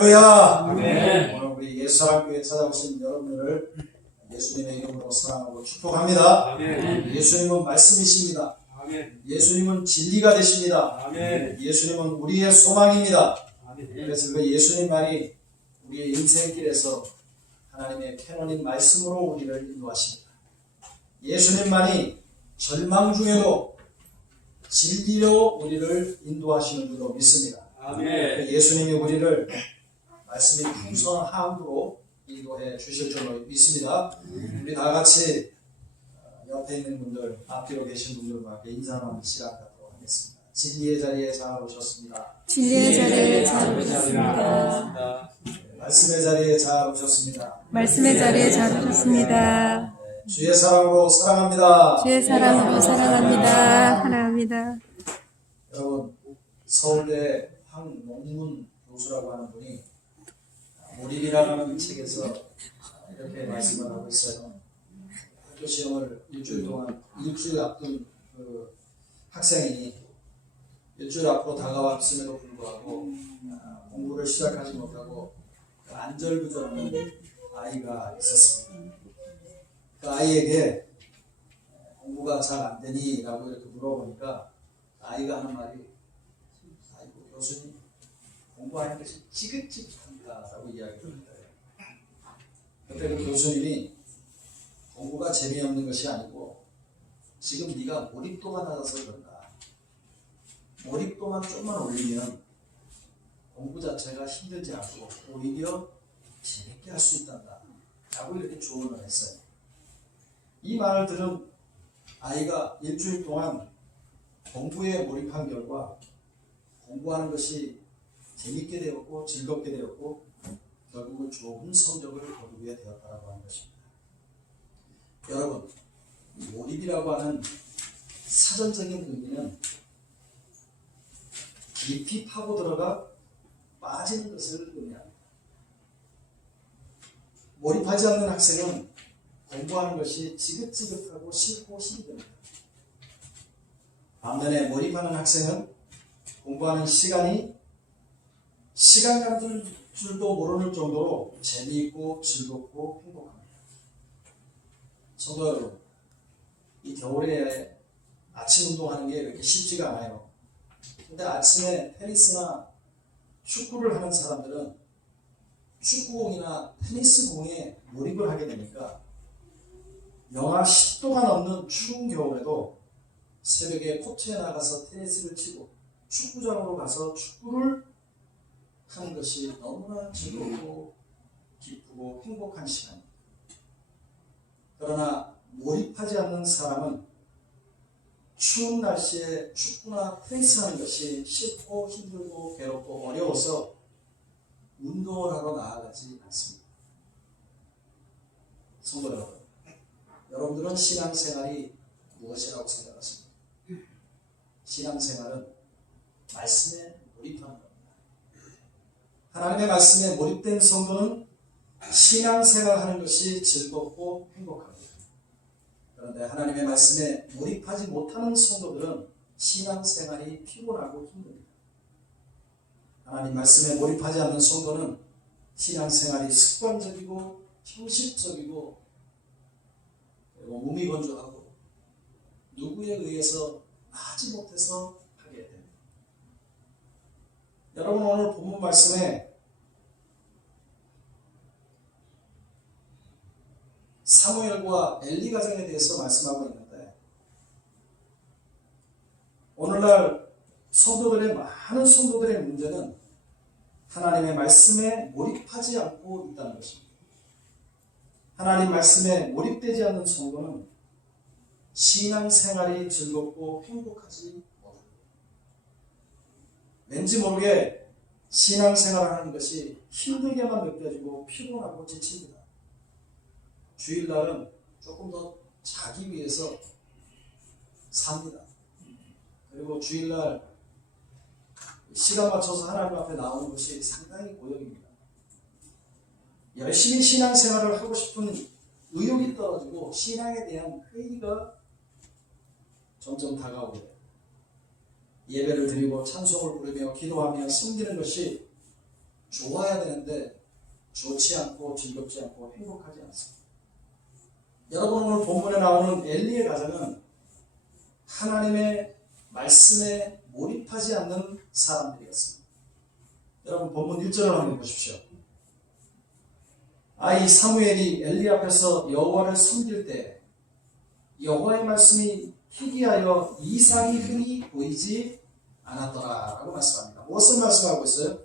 할렐루야. 아멘. 오늘 우리 예수사랑교회 찾아오신 여러분들을 예수님의 이름으로 사랑하고 축복합니다. 아멘. 예수님은 말씀이십니다. 아멘. 예수님은 진리가 되십니다. 아멘. 예수님은 우리의 소망입니다. 아멘. 그래서 그 예수님 말이 우리의 인생길에서 하나님의 캐논인 말씀으로 우리를 인도하십니다. 예수님만이 절망 중에도 진리로 우리를 인도하시는 줄로 믿습니다. 아멘. 예수님이 우리를 말씀이 풍성한 하음으로 인도해 주실 줄로 믿습니다. 우리 다 같이 옆에 있는 분들, 앞뒤로 계신 분들과 함께 인사하는 시간 갖도록 하겠습니다. 진리의 자리에 잘 오셨습니다. 진리의 자리에 잘 오셨습니다. 말씀의 자리에 잘 오셨습니다. 말씀의 자리에 잘 오셨습니다. 주의 사랑으로 사랑합니다. 주의 사랑으로 사랑합니다. 사랑합니다. 여러분, 서울대 황농문 교수라고 하는 분이 몰입이라는 책에서 이렇게 말씀을 하고 있어요. 학교 시험을 일주일 앞둔 그 학생이 일주일 앞으로 다가왔음에도 불구하고 공부를 시작하지 못하고 안절부절하는 아이가 있었습니다. 그 아이에게 공부가 잘 안 되니? 라고 이렇게 물어보니까 아이가 하는 말이, 아이고 교수님, 공부하는 것이 지긋지긋합니다 라고 이야기를 합니다. 그때 그 교수님이 공부가 재미없는 것이 아니고 지금 네가 몰입도가 낮아서 그런다. 몰입도만 좀만 올리면 공부 자체가 힘들지 않고 오히려 재밌게 할 수 있단다 라고 이렇게 조언을 했어요. 이 말을 들은 아이가 일주일 동안 공부에 몰입한 결과 공부하는 것이 재밌게 되었고 즐겁게 되었고 결국은 좋은 성적을 거두게 되었다고 하는 것입니다. 여러분, 몰입이라고 하는 사전적인 의미는 깊이 파고 들어가 빠지는 것을 의미합니다. 몰입하지 않는 학생은 공부하는 것이 지긋지긋하고 싫고 힘듭니다. 반면에 몰입하는 학생은 공부하는 시간이 시간 가는 줄도 모르는 정도로 재미있고 즐겁고 행복합니다. 성도 여러분, 이 겨울에 아침 운동하는 게 그렇게 쉽지가 않아요. 근데 아침에 테니스나 축구를 하는 사람들은 축구공이나 테니스공에 몰입을 하게 되니까 영하 10도가 넘는 추운 겨울에도 새벽에 코트에 나가서 테니스를 치고 축구장으로 가서 축구를 하는 것이 너무나 즐겁고 기쁘고 행복한 시간입니다. 그러나 몰입하지 않는 사람은 추운 날씨에 축구나 테니스 하는 것이 싫고 힘들고 괴롭고 어려워서 운동을 하러 나아가지 않습니다. 성도 여러분, 여러분들은 신앙생활이 무엇이라고 생각하십니까? 신앙생활은 말씀에 몰입하는 겁니다. 하나님의 말씀에 몰입된 성도는 신앙생활하는 것이 즐겁고 행복합니다. 그런데 하나님의 말씀에 몰입하지 못하는 성도들은 신앙생활이 피곤하고 힘듭니다. 하나님 말씀에 몰입하지 않는 성도는 신앙생활이 습관적이고 형식적이고 그리고 무미건조하고 누구에 의해서 하지 못해서 하게 됩니다. 여러분, 오늘 본문 말씀에 사무엘과 엘리 가정에 대해서 말씀하고 있는데, 오늘날 많은 성도들의 문제는 하나님의 말씀에 몰입하지 않고 있다는 것입니다. 하나님 말씀에 몰입되지 않는 성도는 신앙생활이 즐겁고 행복하지 못합니다. 왠지 모르게 신앙생활을 하는 것이 힘들게만 느껴지고 피곤하고 지칩니다. 주일날은 조금 더 자기 위해서 삽니다. 그리고 주일날 시간 맞춰서 하나님 앞에 나오는 것이 상당히 고역입니다. 열심히 신앙생활을 하고 싶은 의욕이 떨어지고 신앙에 대한 회의가 점점 다가오게 돼요. 예배를 드리고 찬송을 부르며 기도하며 섬기는 것이 좋아야 되는데 좋지 않고 즐겁지 않고 행복하지 않습니다. 여러분, 오늘 본문에 나오는 엘리의 가정은 하나님의 말씀에 몰입하지 않는 사람들이었습니다. 여러분, 본문 1절을 한번 보십시오. 이 사무엘이 엘리 앞에서 여호와를 섬길 때 여호와의 말씀이 희귀하여 이상이 흔히 보이지 않았더라 라고 말씀합니다. 무엇을 말씀하고 있어요?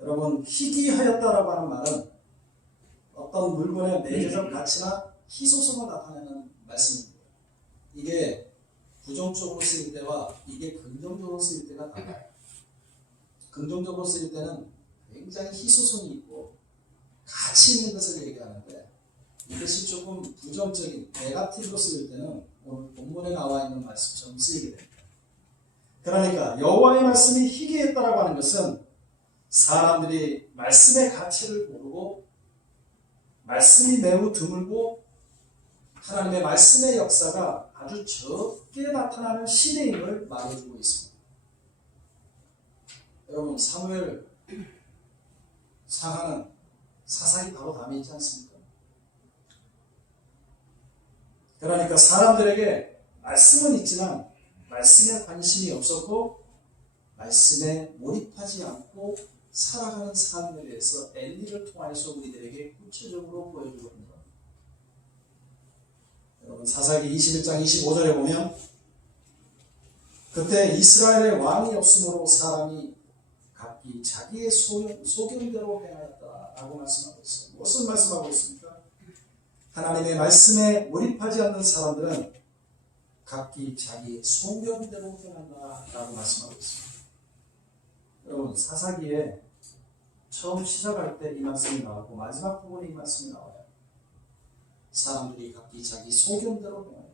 여러분, 희귀하였다라고 하는 말은 어떤 물건의 내재적 가치나 희소성을 나타내는 말씀입니다. 이게 부정적으로 쓰일 때와 이게 긍정적으로 쓰일 때가 달라요. 긍정적으로 쓰일 때는 굉장히 희소성이 있고 가치 있는 것을 얘기하는데, 이것이 조금 부정적인 네거티브로 쓰일 때는 오늘 본문에 나와 있는 말씀처럼 쓰이게 됩니다. 그러니까 여호와의 말씀이 희귀했다라고 하는 것은 사람들이 말씀의 가치를 모르고 말씀이 매우 드물고 하나님의 말씀의 역사가 아주 적게 나타나는 시대임을 말해주고 있습니다. 여러분, 사무엘 상하는 사사기 바로 다음에 있지 않습니까? 그러니까 사람들에게 말씀은 있지만 말씀에 관심이 없었고 말씀에 몰입하지 않고 살아가는 삶에 대해서 엘리를 통해서 우리들에게 구체적으로 보여주고 있는 겁니다. 여러분, 사사기 21장 25절에 보면 그때 이스라엘의 왕이 없으므로 사람이 각기 자기의 소견대로 행하였다라고 말씀하고 있습니다. 무엇을 말씀하고 있습니까? 하나님의 말씀에 몰입하지 않는 사람들은 각기 자기의 소견대로 행한다라고 말씀하고 있습니다. 여러분, 사사기에 처음 시작할 때 이 말씀이 나오고 마지막 부분에 이 말씀이 나와요. 사람들이 각기 자기 소견대로 행하여.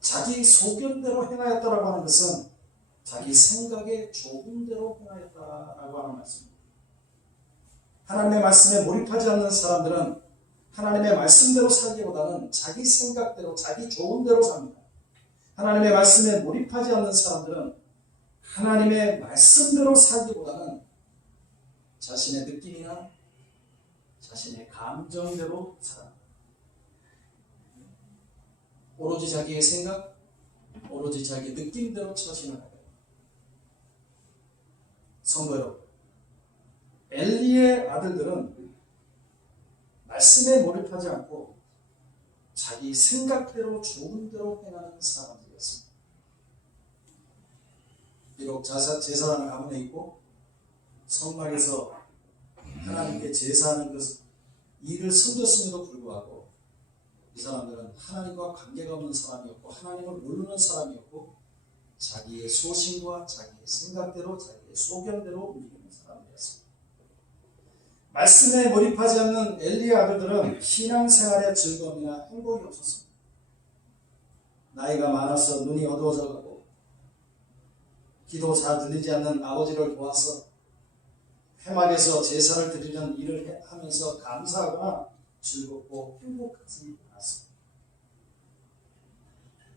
자기 소견대로 행하였다라고 하는 것은 자기 생각의 조금대로 행하였다라고 하는 말씀입니다. 하나님의 말씀에 몰입하지 않는 사람들은 하나님의 말씀대로 살기보다는 자기 생각대로, 자기 좋은대로 삽니다. 하나님의 말씀에 몰입하지 않는 사람들은 하나님의 말씀대로 살기보다는 자신의 느낌이나 자신의 감정대로 살아갑니다. 오로지 자기의 생각, 오로지 자기 느낌대로 처신을 하게 됩니다. 성도 여러분, 엘리의 아들들은 말씀에 몰입하지 않고 자기 생각대로 좋은 대로 행하는 사람들이었습니다. 비록 제사하는 가문에 있고 성막에서 하나님께 제사하는 일을 섬겼음에도 불구하고 이 사람들은 하나님과 관계가 없는 사람이었고 하나님을 모르는 사람이었고 자기의 소신과 자기의 생각대로 자기의 소견대로 움직이는 사람이었습니다. 말씀에 몰입하지 않는 엘리의 아들들은 신앙생활의 즐거움이나 행복이 없었습니다. 나이가 많아서 눈이 어두워져 가고 기도 잘 들리지 않는 아버지를 도와서 회막에서 제사를 드리는 일을 하면서 감사하거나 즐겁고 행복하지 않았습니다.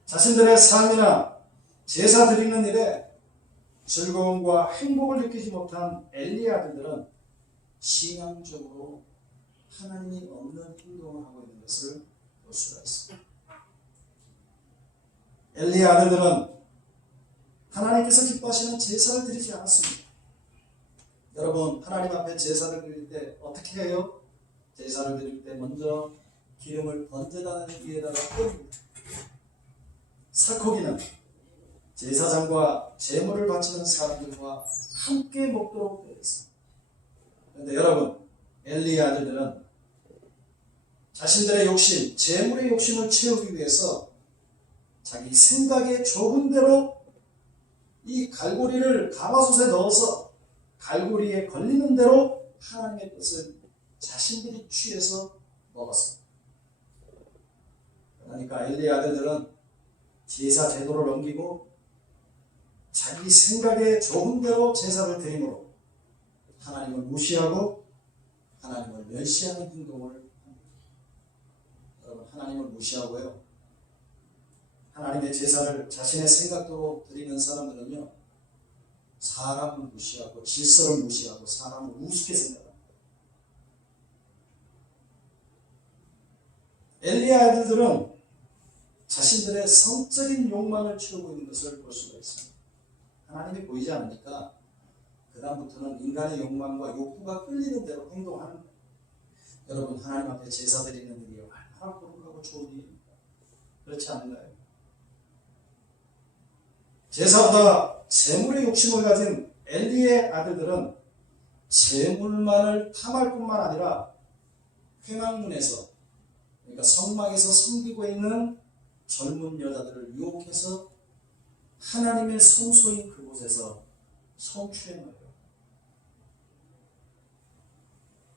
자신들의 삶이나 제사 드리는 일에 즐거움과 행복을 느끼지 못한 엘리의 아들들은 신앙적으로 하나님이 없는 행동을 하고 있는 것을 볼 수가 있습니다. 엘리의 아들들은 하나님께서 기뻐하시는 제사를 드리지 않았습니다. 여러분, 하나님 앞에 제사를 드릴 때 어떻게 해요? 제사를 드릴 때 먼저 기름을 번제단 위에다가 뿌립니다. 살코기는 제사장과 제물을 바치는 사람들과 함께 먹도록 되어 있습니다. 그런데 여러분, 엘리의 아들들은 자신들의 욕심, 제물의 욕심을 채우기 위해서 자기 생각에 좁은 대로 이 갈고리를 가마솥에 넣어서 갈고리에 걸리는 대로 하나님의 뜻을 자신들이 취해서 먹었습니다. 그러니까 엘리의 아들들은 제사 제도를 넘기고 자기 생각에 좁은 대로 제사를 드림으로 하나님을 무시하고 하나님을 멸시하는 행동을 합니다. 여러분, 하나님을 무시하고요, 하나님의 제사를 자신의 생각대로 드리는 사람들은요, 사람을 무시하고 질서를 무시하고 사람을 우습게 생각합니다. 엘리의 아들들은 자신들의 성적인 욕망을 채우고 있는 것을 볼 수가 있습니다. 하나님이 보이지 않으니까 그 다음부터는 인간의 욕망과 욕구가 끌리는 대로 행동하는 거예요. 여러분, 하나님 앞에 제사 드리는 일이 얼마나 거룩하고 좋은 일입니까? 그렇지 않나요? 제사보다 재물의 욕심을 가진 엘리의 아들들은 재물만을 탐할 뿐만 아니라 회막문에서, 그러니까 성막에서 섬기고 있는 젊은 여자들을 유혹해서 하나님의 성소인 그곳에서 성추행을 해요.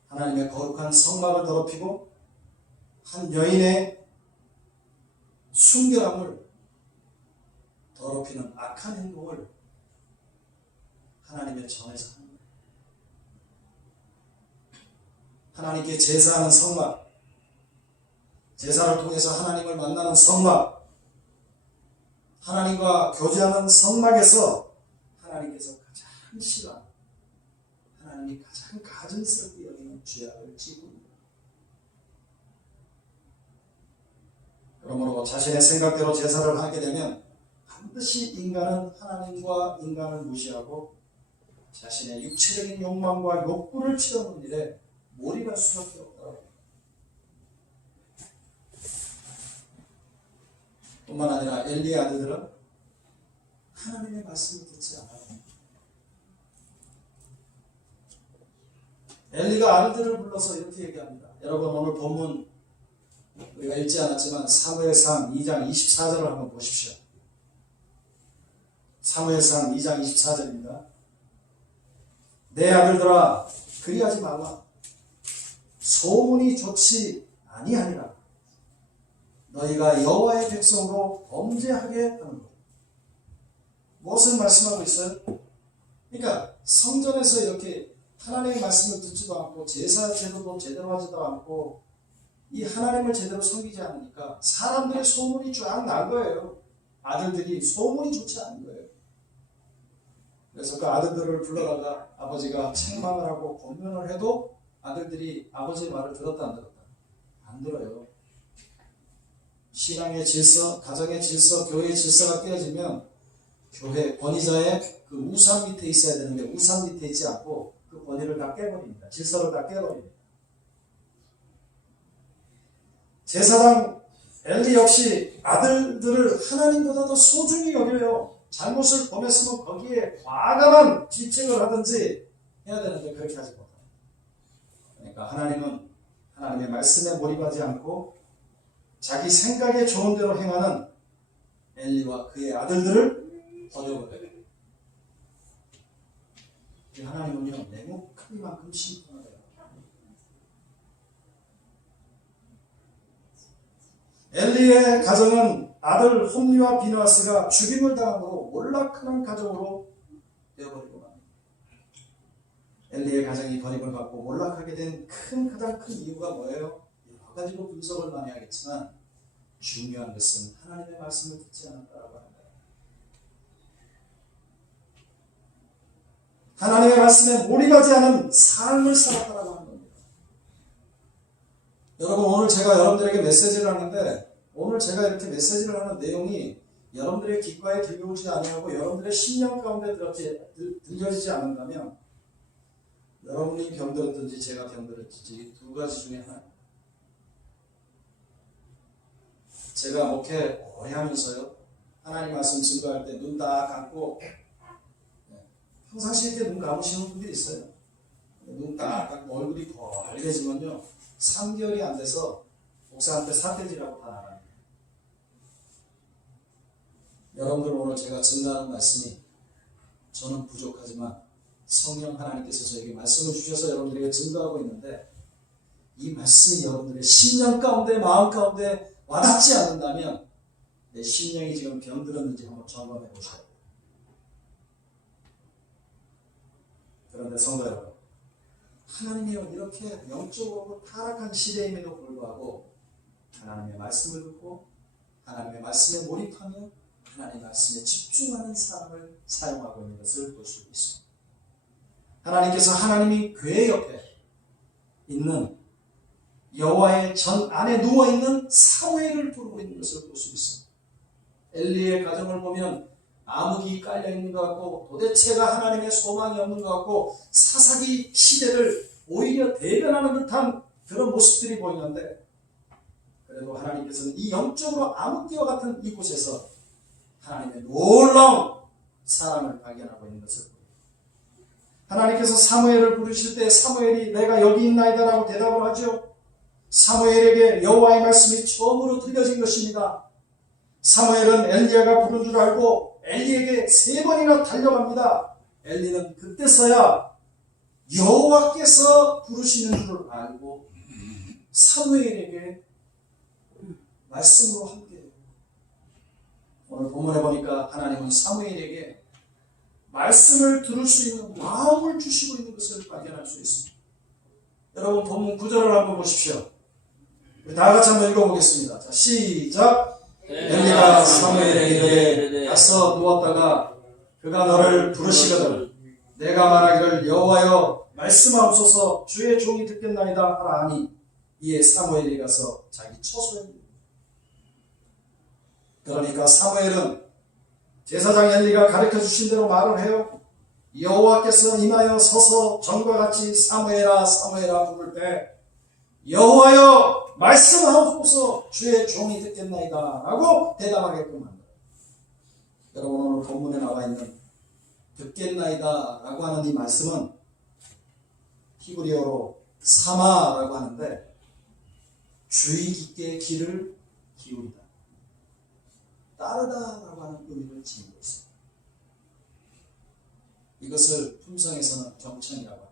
하나님의 거룩한 성막을 더럽히고 한 여인의 순결함을 더럽히는 악한 행동을 하나님의 전에서 하는 거예요. 하나님께 제사하는 성막, 제사를 통해서 하나님을 만나는 성막, 하나님과 교제하는 성막에서 하나님께서 가장 싫어하는, 하나님이 가장 가증스럽게 여기는 죄악을 지고 있습니다. 그러므로 자신의 생각대로 제사를 하게 되면 반드시 인간은 하나님과 인간을 무시하고 자신의 육체적인 욕망과 욕구를 채우는 일에 몰입할 수밖에 없다고. 뿐만 아니라 엘리의 아들들은 하나님의 말씀을 듣지 않아요. 엘리가 아들들을 불러서 이렇게 얘기합니다. 여러분, 오늘 본문 우리가 읽지 않았지만 사무엘상 2장 24절을 한번 보십시오. 사무엘상 2장 24절입니다. 내 아들들아, 그리하지 말라. 소문이 좋지 아니하니라. 너희가 여호와의 백성으로 범죄하게 하는 것. 무엇을 말씀하고 있어요? 그러니까 성전에서 이렇게 하나님의 말씀을 듣지도 않고 제사 제도도 제대로 하지도 않고 이 하나님을 제대로 섬기지 않으니까 사람들의 소문이 쫙 날 거예요. 아들들이 소문이 좋지 않은 거예요. 그래서 그 아들들을 불러다가 아버지가 책망을 하고 권면을 해도 아들들이 아버지의 말을 들었다 안 들었다? 안 들어요. 신앙의 질서, 가정의 질서, 교회의 질서가 깨어지면 교회 권위자의 그 우산 밑에 있어야 되는데 우산 밑에 있지 않고 그 권위를 다 깨버립니다. 질서를 다 깨버립니다. 제사장 엘리 역시 아들들을 하나님보다 더 소중히 여겨요. 잘못을 범했으면 거기에 과감한 질책을 하든지 해야 되는데 그렇게 하지 못합니다. 그러니까 하나님은 하나님의 말씀에 몰입하지 않고 자기 생각에 좋은 대로 행하는 엘리와 그의 아들들을 버려버려요. 하나님은요, 냉혹하기만큼 심판하래요. 엘리의 가정은 아들 홈리와 비느하스가 죽임을 당함으로 몰락하는 가정으로 되어버리고 맙니다. 엘리의 가정이 버림을 받고 몰락하게 된 가장 큰 이유가 뭐예요? 여러 가지로 분석을 많이 하겠지만 중요한 것은 하나님의 말씀을 듣지 않았다라고 합니다. 하나님의 말씀에 몰입하지 않은 삶을 살았다라고 하는 겁니다. 여러분, 오늘 제가 여러분들에게 메시지를 하는데 오늘 제가 이렇게 메시지를 하는 내용이 여러분들의 귓가에 들려오지 아니하고 여러분들의 심령 가운데 들려지지 않는다면 여러분이 병들었든지 제가 병들었든지 두 가지 중에 하나입니다. 제가 목회 오래 하면서요, 하나님 말씀 증거할 때 눈 딱 감고 평상시에 이렇게 눈 감으시는 분들이 있어요. 눈 딱 감고 얼굴이 벌개지면요 3개월이 안 돼서 목사한테 사태질하고 다 나갑니다. 여러분들, 오늘 제가 증거하는 말씀이 저는 부족하지만 성령 하나님께서 저에게 말씀을 주셔서 여러분들에게 증거하고 있는데 이 말씀이 여러분들의 심령 가운데 마음 가운데 와닿지 않는다면 내 심령이 지금 병들었는지 한번 점검해 보셔야 돼요. 그런데 성도 여러분, 하나님이 이렇게 영적으로 타락한 시대임에도 불구하고 하나님의 말씀을 듣고 하나님의 말씀에 몰입하며 하나님 말씀에 집중하는 사람을 사용하고 있는 것을 볼 수 있습니다. 하나님께서 하나님이 궤 옆에 있는 여호와의 전 안에 누워있는 사무엘을 부르고 있는 것을 볼 수 있습니다. 엘리의 가정을 보면 암흑이 깔려있는 것 같고 도대체가 하나님의 소망이 없는 것 같고 사사기 시대를 오히려 대변하는 듯한 그런 모습들이 보이는데, 그래도 하나님께서는 이 영적으로 암흑기와 같은 이곳에서 하나님의 놀라운 사랑을 발견하고 있는 것을 보입니다. 하나님께서 사무엘을 부르실 때 사무엘이 내가 여기 있나이다 라고 대답을 하죠. 사무엘에게 여호와의 말씀이 처음으로 들려진 것입니다. 사무엘은 엘리야가 부른 줄 알고 엘리에게 3번이나 달려갑니다. 엘리는 그때서야 여호와께서 부르시는 줄 알고 사무엘에게 말씀으로 함께해요. 오늘 본문에 보니까 하나님은 사무엘에게 말씀을 들을 수 있는 마음을 주시고 있는 것을 발견할 수 있습니다. 여러분 본문 9절을 한번 보십시오. 우리 다 같이 한번 읽어보겠습니다. 자, 시작. 엘리가 사무엘에게 이르되 가서 누웠다가 그가 너를 부르시거든 내가 말하기를 여호와여 말씀하옵소서 주의 종이 듣겠나이다 하라 하니 이에 사무엘이 가서 자기 처소에 누웠다. 그러니까 사무엘은 제사장 엘리가 가르쳐 주신 대로 말을 해요. 여호와께서 임하여 서서 전과 같이 사무엘아 사무엘아 부를 때 여호와여 말씀하옵소서 주의 종이 듣겠나이다 라고 대답하게끔 합니다. 여러분 오늘 본문에 나와 있는 듣겠나이다 라고 하는 이 말씀은 히브리어로 사마라고 하는데 주의 깊게 귀를 기울이다, 따르다 라고 하는 의미를 지니고 있습니다. 이것을 품성에서는 경청이라고 합니다.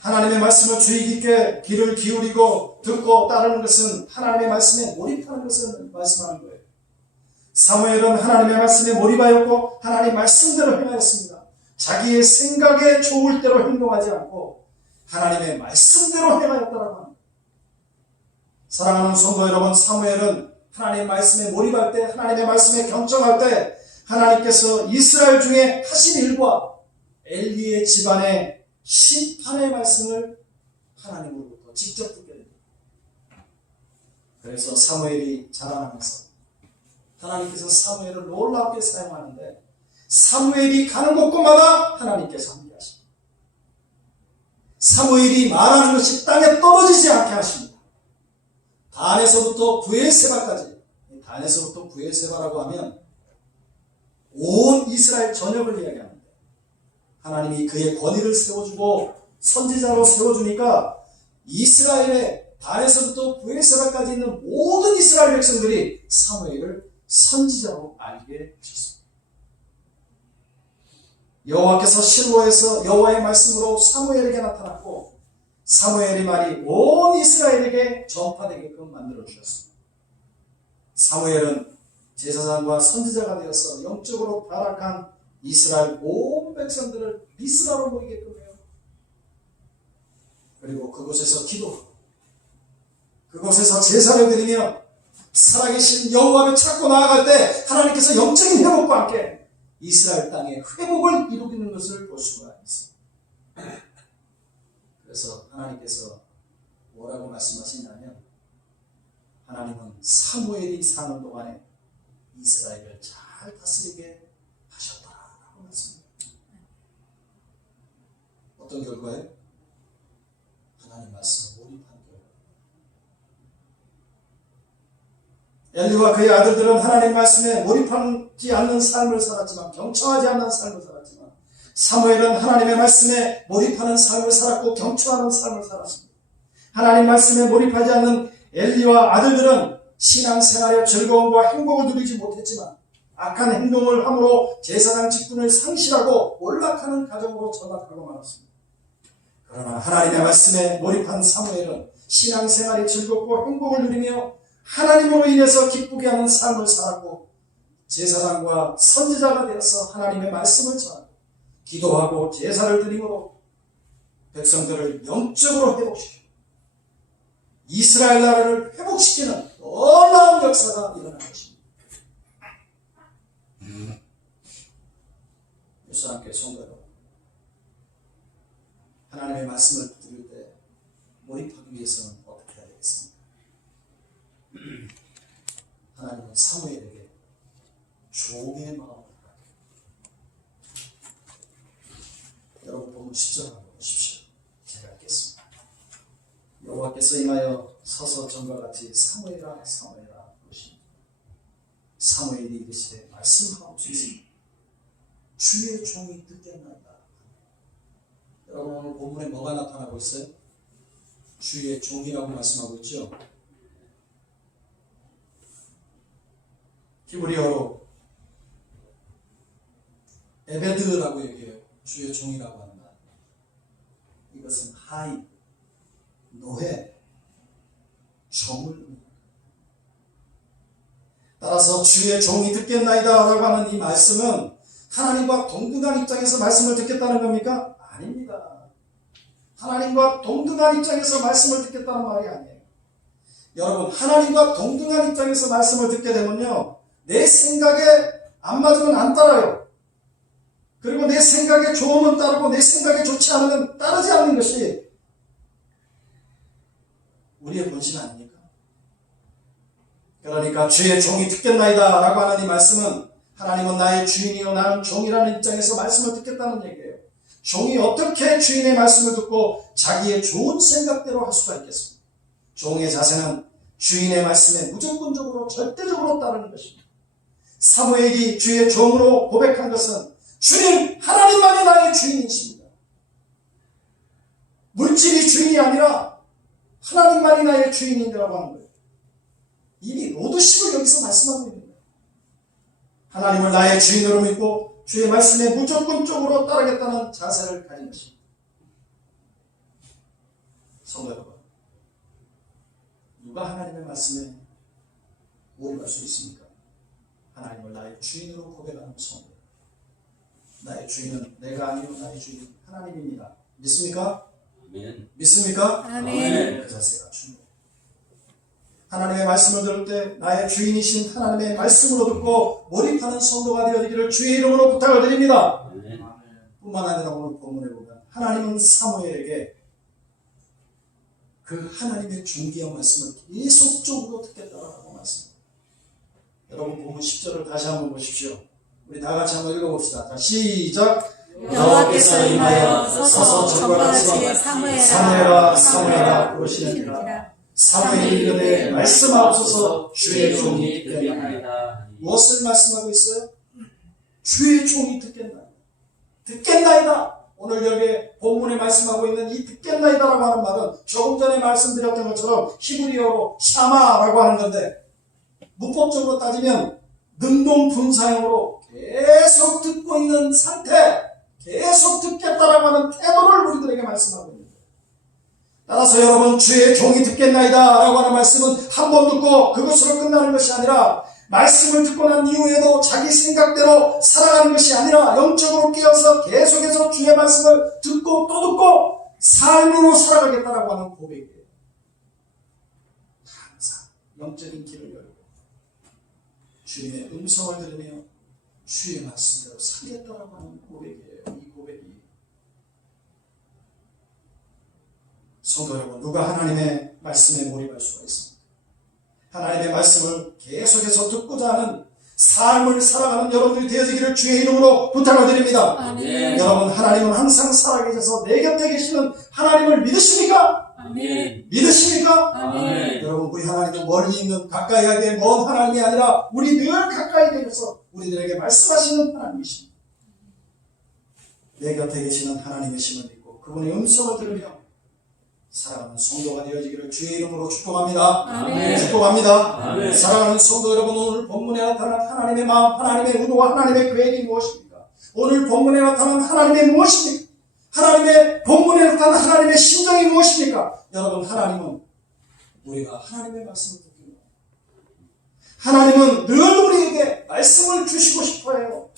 하나님의 말씀을 주의 깊게 귀를 기울이고 듣고 따르는 것은 하나님의 말씀에 몰입하는 것을 말씀하는 거예요. 사무엘은 하나님의 말씀에 몰입하였고 하나님 말씀대로 행하였습니다. 자기의 생각에 좋을 대로 행동하지 않고 하나님의 말씀대로 행하였다라고 합니다. 사랑하는 성도 여러분, 사무엘은 하나님 말씀에 몰입할 때, 하나님의 말씀에 경청할 때 하나님께서 이스라엘 중에 하신 일과 엘리의 집안의 심판의 말씀을 하나님으로부터 직접 듣게 됩니다. 그래서 사무엘이 자라나면서 하나님께서 사무엘을 놀랍게 사용하는데 사무엘이 가는 곳곳마다 하나님께서 함께 하십니다. 사무엘이 말하는 것이 땅에 떨어지지 않게 하십니다. 단에서부터 브에세바까지, 단에서부터 브에세바라고 하면 온 이스라엘 전역을 이야기합니다. 하나님이 그의 권위를 세워주고 선지자로 세워주니까 이스라엘의 단에서부터 브에세바까지 있는 모든 이스라엘 백성들이 사무엘을 선지자로 알게 하셨습니다. 여호와께서 실로에서 여호와의 말씀으로 사무엘에게 나타났고 사무엘의 말이 온 이스라엘에게 전파되게끔 만들어주셨습니다. 사무엘은 제사장과 선지자가 되어서 영적으로 타락한 이스라엘 온 백성들을 미스라로 모이게끔 해요. 그리고 그곳에서 기도하고 그곳에서 제사를 드리며 살아계신 여호와를 찾고 나아갈 때 하나님께서 영적인 회복과 함께 이스라엘 땅에 회복을 이루기는 것을 볼 수가 있습니다. 그래서 하나님께서 뭐라고 말씀하시냐면 하나님은 사무엘이 사는 동안에 이스라엘을 잘 다스리게 하셨다라고 말씀합니다. 어떤 결과예요? 하나님 말씀을 몰입한 결과. 엘리와 그의 아들들은 하나님 말씀에 몰입하지 않는 삶을 살았지만, 경청하지 않는 삶을 살았지만, 사무엘은 하나님의 말씀에 몰입하는 삶을 살았고 경청하는 삶을 살았습니다. 하나님 말씀에 몰입하지 않는 엘리와 아들들은 신앙생활의 즐거움과 행복을 누리지 못했지만 악한 행동을 함으로 제사장 직분을 상실하고 몰락하는 가정으로 전락하고 말았습니다. 그러나 하나님의 말씀에 몰입한 사무엘은 신앙생활이 즐겁고 행복을 누리며 하나님으로 인해서 기쁘게 하는 삶을 살았고 제사장과 선지자가 되어서 하나님의 말씀을 전하고 기도하고 제사를 드림으로 백성들을 영적으로 회복시키고 이스라엘 나라를 회복시키는 놀라운 역사가 일어난 것입니다. 유수함께 성도 여러분, 하나님의 말씀을 들을 때 몰입하기 위해서는 어떻게 해야 되겠습니까? 하나님은 사무엘에게 종의 마음을 여러분 보면 10절 한번 보십시오. 제가 읽겠습니다. 여호와께서 임하여 서서 전과 같이 사무엘아 사무엘아 그러시니 사무엘이 이르시되 말씀하옵소서 주의 종이 듣겠나이다. 여러분 오늘 본문에 뭐가 나타나고 있어요? 주의 종이라고 말씀하고 있죠. 히브리어로 에베드라고 얘기해요. 주의 종이라고 하는 말. 이것은 하인, 노예, 종을 의미합니다. 따라서 주의 종이 듣겠나이다 라고 하는 이 말씀은 하나님과 동등한 입장에서 말씀을 듣겠다는 겁니까? 아닙니다. 하나님과 동등한 입장에서 말씀을 듣겠다는 말이 아니에요. 여러분, 하나님과 동등한 입장에서 말씀을 듣게 되면요, 내 생각에 안 맞으면 안 따라요. 그리고 내 생각에 좋으면 따르고 내 생각에 좋지 않으면 따르지 않는 것이 우리의 본심 아닙니까? 그러니까 주의 종이 듣겠나이다 라고 하는 이 말씀은 하나님은 나의 주인이요 나는 종이라는 입장에서 말씀을 듣겠다는 얘기예요. 종이 어떻게 주인의 말씀을 듣고 자기의 좋은 생각대로 할 수가 있겠습니까? 종의 자세는 주인의 말씀에 무조건적으로 절대적으로 따르는 것입니다. 사무엘이 주의 종으로 고백한 것은 주님 하나님만이 나의 주인이십니다. 물질이 주인이 아니라 하나님만이 나의 주인이라고 하는 거예요. 이미 로드십을 여기서 말씀하고 있는 거예요. 하나님을 나의 주인으로 믿고 주의 말씀에 무조건적으로 따르겠다는 자세를 가진 것입니다. 성도 여러분, 누가 하나님의 말씀에 몰입할 수 있습니까? 하나님을 나의 주인으로 고백하는 성도. 나의 주인은 내가 아니요 나의 주인은 하나님입니다. 믿습니까? 아멘. 믿습니까? 아멘. 그 자세가 중요해요. 하나님의 말씀을 들을 때 나의 주인이신 하나님의 말씀으로 듣고 몰입하는 성도가 되어지기를 주의 이름으로 부탁을 드립니다. 아멘. 뿐만 아니라 오늘 본문에 보면 하나님은 사무엘에게 그 하나님의 중기한 말씀을 계속적으로 듣겠다라고 말씀합니다. 여러분 본문 10절을 다시 한번 보십시오. 우리 다 같이 한번 읽어봅시다. 자, 시작. 여호와께서 임하여 서서 전과 같이 사무엘아 사무엘아 부르시니라. 사무엘이 이르되 말씀하옵소서 주의 종이 듣겠나이다. 듣겠나이다. 무엇을 말씀하고 있어요? 주의 종이 듣겠나이다. 듣겠나이다. 오늘 여기에 본문에 말씀하고 있는 이 듣겠나이다라고 하는 말은 조금 전에 말씀드렸던 것처럼 히브리어로 샤마라고 하는 건데 문법적으로 따지면 능동분사형으로 계속 듣고 있는 상태, 계속 듣겠다라고 하는 태도를 우리들에게 말씀하고 있는 거예요. 따라서 여러분 주의 종이 듣겠나이다 라고 하는 말씀은 한 번 듣고 그것으로 끝나는 것이 아니라 말씀을 듣고 난 이후에도 자기 생각대로 살아가는 것이 아니라 영적으로 깨어서 계속해서 주의 말씀을 듣고 또 듣고 삶으로 살아가겠다라고 하는 고백이에요. 항상 영적인 길을 열고 주님의 음성을 들으며 주의 말씀대로 살겠다라고 하는 고백이에요. 이 고백이. 성도 여러분, 누가 하나님의 말씀에 몰입할 수가 있습니다. 하나님의 말씀을 계속해서 듣고자 하는 삶을 살아가는 여러분들이 되어지기를 주의 이름으로 부탁을 드립니다. 아멘. 여러분, 하나님은 항상 살아계셔서 내 곁에 계시는 하나님을 믿으십니까? 아멘. 믿으십니까? 아멘. 여러분, 우리 하나님은 멀리 있는 가까이 하게 먼 하나님이 아니라 우리 늘 가까이 계셔서 우리들에게 말씀하시는 하나님이십니다. 내 곁에 계시는 하나님의 심을 믿고 그분의 음성을 들으며 사랑하는 성도가 되어지기를 주의 이름으로 축복합니다. 아멘. 축복합니다. 아멘. 사랑하는 성도 여러분, 오늘 본문에 나타난 하나님의 마음, 하나님의 의도와 하나님의 계획이 무엇입니까? 오늘 본문에 나타난 하나님의 무엇입니까? 하나님의 본문에 나타난 하나님의 심정이 무엇입니까? 여러분, 하나님은 우리가 하나님의 말씀을 듣기로 하나님은 늘 우리에게 말씀을 주시고 싶어해요.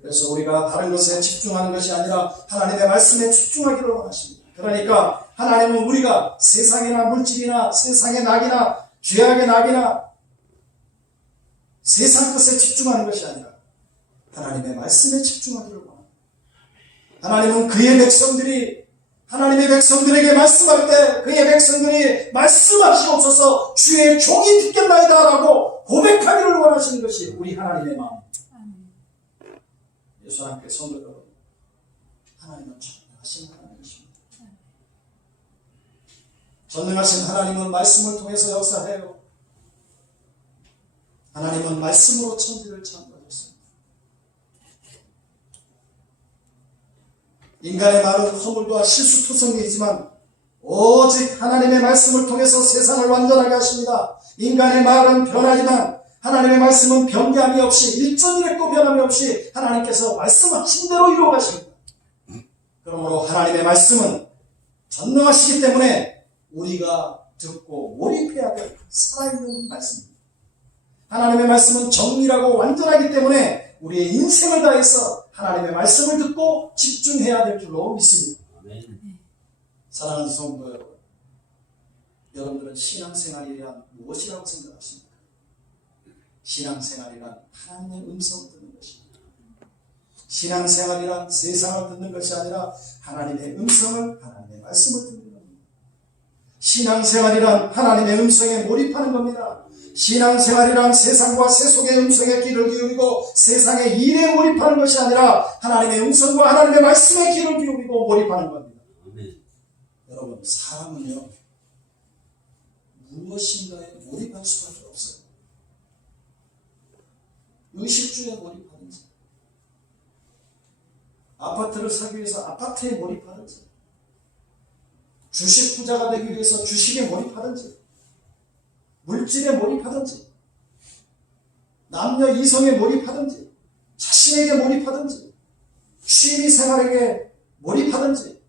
그래서 우리가 다른 것에 집중하는 것이 아니라 하나님의 말씀에 집중하기를 원하십니다. 그러니까 하나님은 우리가 세상이나 물질이나 세상의 낙이나 죄악의 낙이나 세상 것에 집중하는 것이 아니라 하나님의 말씀에 집중하기를 원합니다. 하나님은 그의 백성들이 하나님의 백성들에게 말씀할 때 그의 백성들이 말씀하시옵소서 주의 종이 듣겠나이다 라고 고백하기를 원하시는 것이 우리 하나님의 마음. 예수 함께 성도 여러분, 하나님은 전능하신 하나님이십니다. 전능하신 하나님은 말씀을 통해서 역사해요. 하나님은 말씀으로 천지를 창조하셨습니다. 인간의 말은 허물과 실수투성이지만 오직 하나님의 말씀을 통해서 세상을 완전하게 하십니다. 인간의 말은 변하지만 하나님의 말씀은 변함이 없이 일전일획도 변함이 없이 하나님께서 말씀하신 대로 이루어 가십니다. 그러므로 하나님의 말씀은 전능하시기 때문에 우리가 듣고 몰입해야 될 살아있는 말씀입니다. 하나님의 말씀은 정밀하고 완전하기 때문에 우리의 인생을 다해서 하나님의 말씀을 듣고 집중해야 될 줄로 믿습니다. 사랑하는 성도 여러분, 여러분들은 신앙생활이란 무엇이라고 생각하십니까? 신앙생활이란 하나님의 음성을 듣는 것입니다. 신앙생활이란 세상을 듣는 것이 아니라 하나님의 음성을, 하나님의 말씀을 듣는 겁니다. 신앙생활이란 하나님의 음성에 몰입하는 겁니다. 신앙생활이란 세상과 세속의 음성에 귀를 기울이고 세상의 일에 몰입하는 것이 아니라 하나님의 음성과 하나님의 말씀에 귀를 기울이고 몰입하는 겁니다. 여러분, 사람은요 무엇인가에 몰입할 수밖에 없어요. 의식주에 몰입하든지, 아파트를 사기 위해서 아파트에 몰입하든지, 주식 부자가 되기 위해서 주식에 몰입하든지, 물질에 몰입하든지, 남녀 이성에 몰입하든지, 자신에게 몰입하든지, 취미생활에게 몰입하든지,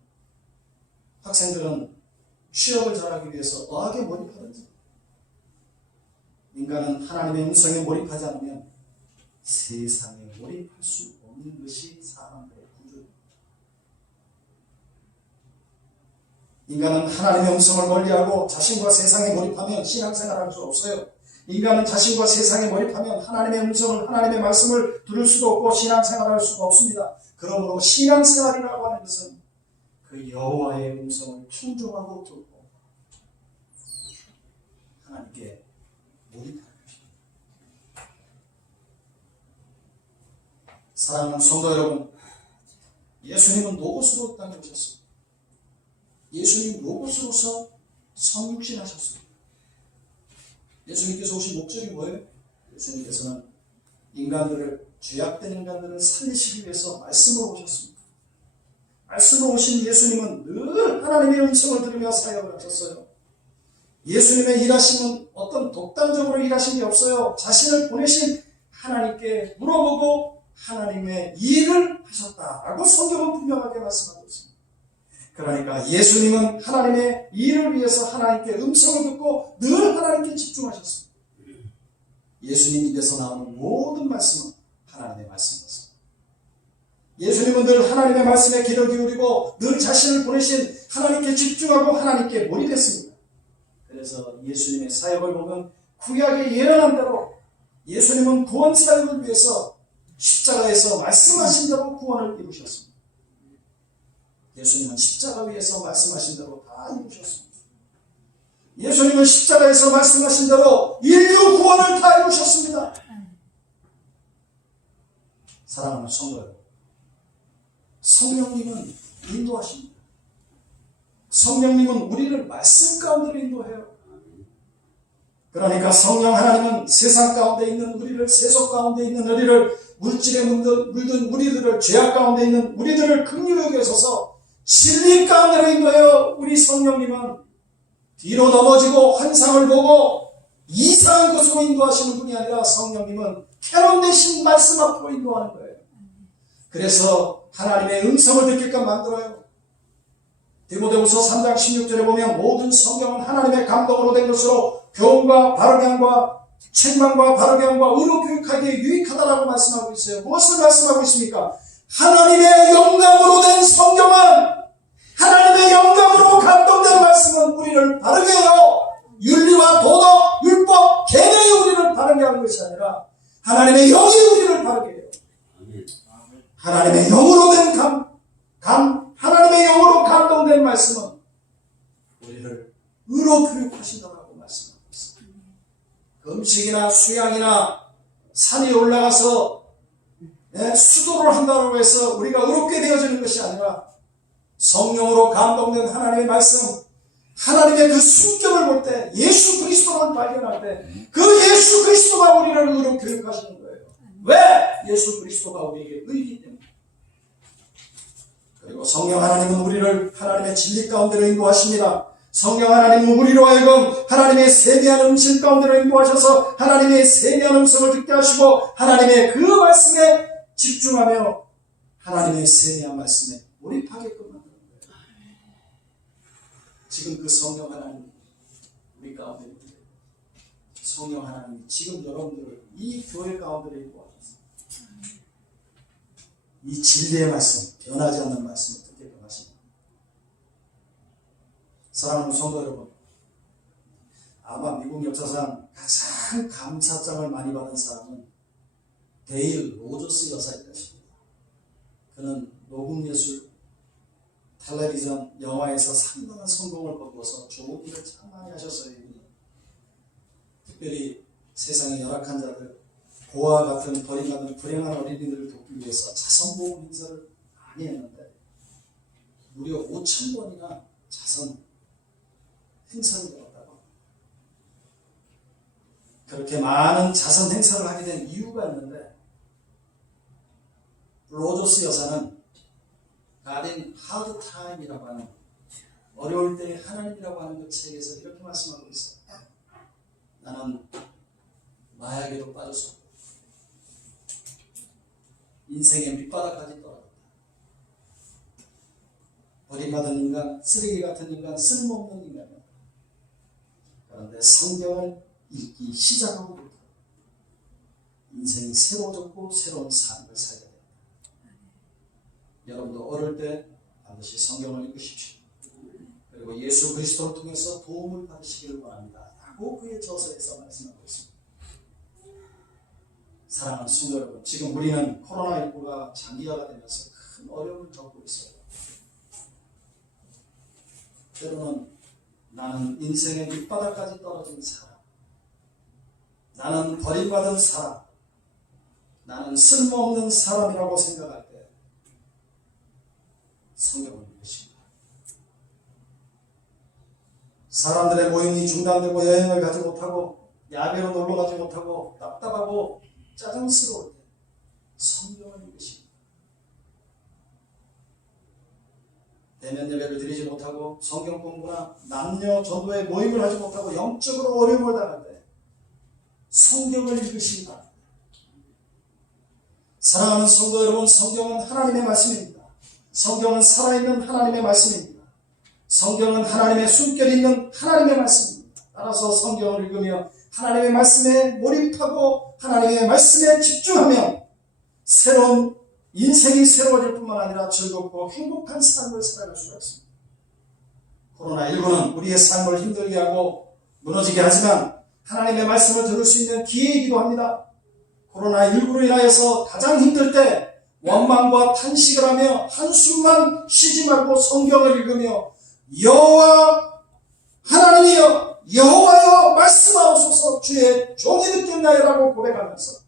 학생들은 취업을 잘하기 위해서 어학에 몰입하든지, 인간은 하나님의 음성에 몰입하지 않으면 세상에 몰입할 수 없는 것이 사람의 구조입니다. 인간은 하나님의 음성을 멀리하고 자신과 세상에 몰입하면 신앙생활을 할 수 없어요. 인간은 자신과 세상에 몰입하면 하나님의 음성을, 하나님의 말씀을 들을 수도 없고 신앙생활을 할 수가 없습니다. 그러므로 신앙생활이라고 하는 것은 그 여호와의 음성을 충종하고 듣고 하나님께 몰입하는 것입니다. 사랑하는 성도 여러분, 예수님은 로고스로 땅에 오셨습니다. 예수님 로고스로서 성육신하셨습니다. 예수님께서 오신 목적이 뭐예요? 예수님께서는 인간들을, 죄악된 인간들을 살리시기 위해서 말씀으로 오셨습니다. 말씀으로 오신 예수님은 늘 하나님의 음성을 들으며 사역을 하셨어요. 예수님의 일하심은 어떤 독단적으로 일하신 게 없어요. 자신을 보내신 하나님께 물어보고 하나님의 일을 하셨다라고 성경은 분명하게 말씀하고 있습니다. 그러니까 예수님은 하나님의 일을 위해서 하나님께 음성을 듣고 늘 하나님께 집중하셨습니다. 예수님 입에서 나오는 모든 말씀은 하나님의 말씀이었습니다. 예수님은 늘 하나님의 말씀에 귀를 기울이고 늘 자신을 보내신 하나님께 집중하고 하나님께 몰입했습니다. 그래서 예수님의 사역을 보면 구약에 예언한 대로 예수님은 구원 사역을 위해서 십자가에서 말씀하신 대로 구원을 이루셨습니다. 예수님은 십자가 위에서 말씀하신 대로 다 이루셨습니다. 예수님은 십자가에서 말씀하신 대로 인류 구원을 다 이루셨습니다. 사랑하는 성도 여러분, 성령님은 인도하십니다. 성령님은 우리를 말씀 가운데로 인도해요. 그러니까 성령 하나님은 세상 가운데 있는 우리를, 세속 가운데 있는 우리를, 물질에 물든 우리들을, 죄악 가운데 있는 우리들을 긍휼히 여기셔서 진리 가운데로 인도해요. 우리 성령님은 뒤로 넘어지고 환상을 보고 이상한 것으로 인도하시는 분이 아니라 성령님은 캐논 대신 말씀 앞으로 인도하는 거예요. 그래서 하나님의 음성을 듣게끔 만들어요. 디모데후서 3장 16절에 보면 모든 성경은 하나님의 감동으로 된 것으로 교훈과 바르게함과 책망과 바르게함과 의로 교육하기에 유익하다라고 말씀하고 있어요. 무엇을 말씀하고 있습니까? 하나님의 영감으로 된 성경은, 하나님의 영감으로 감동된 말씀은 우리를 바르게 해요. 윤리와 도덕, 율법, 계명이 우리를 바르게 하는 것이 아니라 하나님의 영이 우리를 바르게 해요. 하나님의 영으로 된 하나님의 영으로 감동된 말씀은 우리를 의로 교육하신다고 말씀하고 있습니다. 금식이나 수양이나 산에 올라가서 수도를 한다고 해서 우리가 의롭게 되어지는 것이 아니라 성령으로 감동된 하나님의 말씀, 하나님의 그 숨결을 볼 때, 예수 그리스도를 발견할 때, 그 예수 그리스도가 우리를 의로 교육하시는 거예요. 왜? 예수 그리스도가 우리에게 의이기 때문에. 그리고 성령 하나님은 우리를 하나님의 진리 가운데로 인도하십니다. 성령 하나님은 우리로 하여금 하나님의 세미한 음성 가운데로 인도하셔서 하나님의 세미한 음성을 듣게 하시고 하나님의 그 말씀에 집중하며 하나님의 세미한 말씀에 몰입하게끔 만드는 거예요. 지금 그 성령 하나님 우리 가운데 있는데 성령 하나님이 지금 여러분들을 이 교회 가운데로 인도하셔서 이 진리의 말씀, 변하지 않는 말씀을 듣게 하십니다. 사랑하는 성도 여러분, 아마 미국 역사상 가장 감사장을 많이 받은 사람은 데일 로저스 여사일 것입니다. 그는 녹음예술, 텔레비전, 영화에서 상당한 성공을 거두어서 좋은 일을 참 많이 하셨어요. 특별히 세상의 열악한 자들, 고아 같은 버림받은 불행한 어린이들을 돕기 위해서 자선보험 행사를 많이 했는데 무려 5,000번이나 자선 행사를 열었다고 합니다. 그렇게 많은 자선 행사를 하게 된 이유가 있는데 로저스 여사는 가딘 하드 타임이라고 하는 어려울 때 하나님이라고 하는 그 책에서 이렇게 말씀하고 있어요. 나는 마약에도 빠졌었고 인생의 밑바닥까지 떨어졌다. 버림받은 인간, 쓰레기 같은 인간, 쓸모없는 인간이었다. 그런데 성경을 읽기 시작하고부터 인생이 새로워졌고 새로운 삶을 살게 됩니다. 여러분도 어릴 때 반드시 성경을 읽으십시오. 그리고 예수 그리스도를 통해서 도움을 받으시기를 바랍니다. 라고 그의 저서에서 말씀하고 있습니다. 사랑하는 성도 여러분, 지금 우리는 코로나19가 장기화가 되면서 큰 어려움을 겪고 있어요. 때로는 나는 인생의 밑바닥까지 떨어진 사람, 나는 버림받은 사람, 나는 쓸모없는 사람이라고 생각할 때 성경을 읽으십니다. 사람들의 모임이 중단되고 여행을 가지 못하고 야외로 놀러 가지 못하고 답답하고 짜증스러울 때 성경을 읽으십니다. 대면 예배를 드리지 못하고 성경 공부나 남녀 전도의 모임을 하지 못하고 영적으로 어려움을 당할 때 성경을 읽으십니다. 사랑하는 성도 여러분, 성경은 하나님의 말씀입니다. 성경은 살아있는 하나님의 말씀입니다. 성경은 하나님의 숨결이 있는 하나님의 말씀입니다. 따라서 성경을 읽으며 하나님의 말씀에 몰입하고 하나님의 말씀에 집중하며 새로운 인생이 새로워질 뿐만 아니라 즐겁고 행복한 삶을 살아갈 수가 있습니다. 코로나19는 우리의 삶을 힘들게 하고 무너지게 하지만 하나님의 말씀을 들을 수 있는 기회이기도 합니다. 코로나19로 인하여서 가장 힘들 때 원망과 탄식을 하며 한숨만 쉬지 말고 성경을 읽으며 여호와 하나님이여 여호와여 말씀하옵소서 주의 종이 듣겠나요라고 고백하면서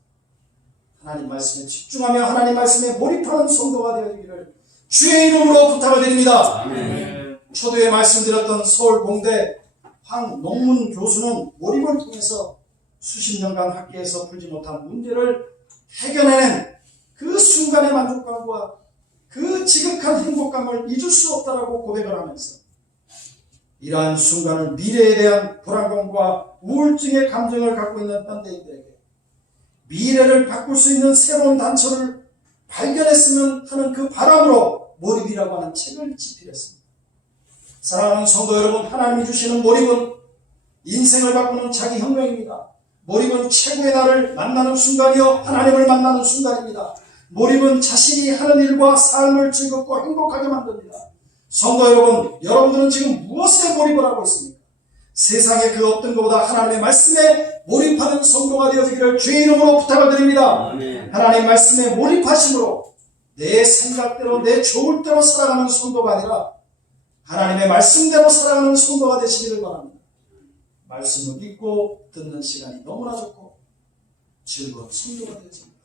하나님 말씀에 집중하며 하나님 말씀에 몰입하는 성도가 되어지기를 주의 이름으로 부탁을 드립니다. 아멘. 초대에 말씀드렸던 서울공대 황농문 교수는 몰입을 통해서 수십 년간 학계에서 풀지 못한 문제를 해결해낸 그 순간의 만족감과 그 지극한 행복감을 잊을 수 없다라고 고백을 하면서 이러한 순간을 미래에 대한 불안감과 우울증의 감정을 갖고 있는 현대인들에게 미래를 바꿀 수 있는 새로운 단초를 발견했으면 하는 그 바람으로 몰입이라고 하는 책을 집필했습니다. 사랑하는 성도 여러분, 하나님이 주시는 몰입은 인생을 바꾸는 자기 혁명입니다. 몰입은 최고의 나를 만나는 순간이요 하나님을 만나는 순간입니다. 몰입은 자신이 하는 일과 삶을 즐겁고 행복하게 만듭니다. 성도 여러분, 여러분들은 지금 무엇에 몰입을 하고 있습니까? 세상의 그 어떤 것보다 하나님의 말씀에 몰입하는 성도가 되어지기를 주의 이름으로 부탁을 드립니다. 아멘. 하나님 말씀에 몰입하심으로 내 생각대로 내 좋을 대로 살아가는 성도가 아니라 하나님의 말씀대로 살아가는 성도가 되시기를 바랍니다. 말씀을 읽고 듣는 시간이 너무나 좋고 즐거운 성도가 되어집니다.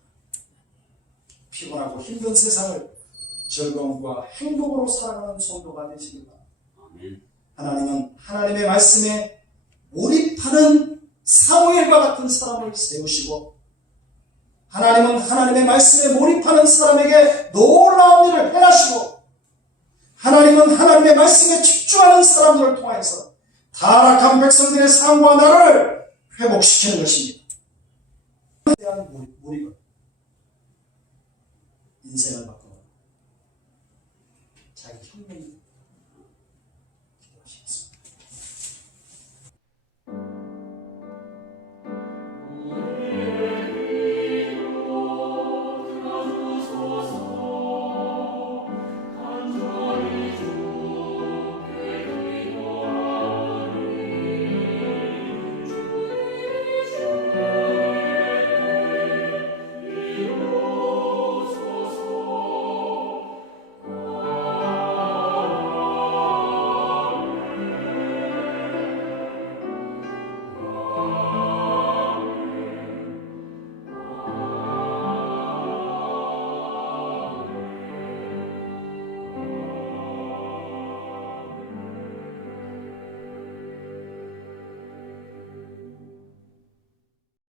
피곤하고 힘든 세상을 즐거움과 행복으로 살아가는 성도가 되시길 바랍니다. 아멘. 하나님은 하나님의 말씀에 몰입하는 사무엘과 같은 사람을 세우시고 하나님은 하나님의 말씀에 몰입하는 사람에게 놀라운 일을 행하시고 하나님은 하나님의 말씀에 집중하는 사람들을 통해서 타락한 백성들의 삶과 나라를 회복시키는 것입니다. 대한 몰입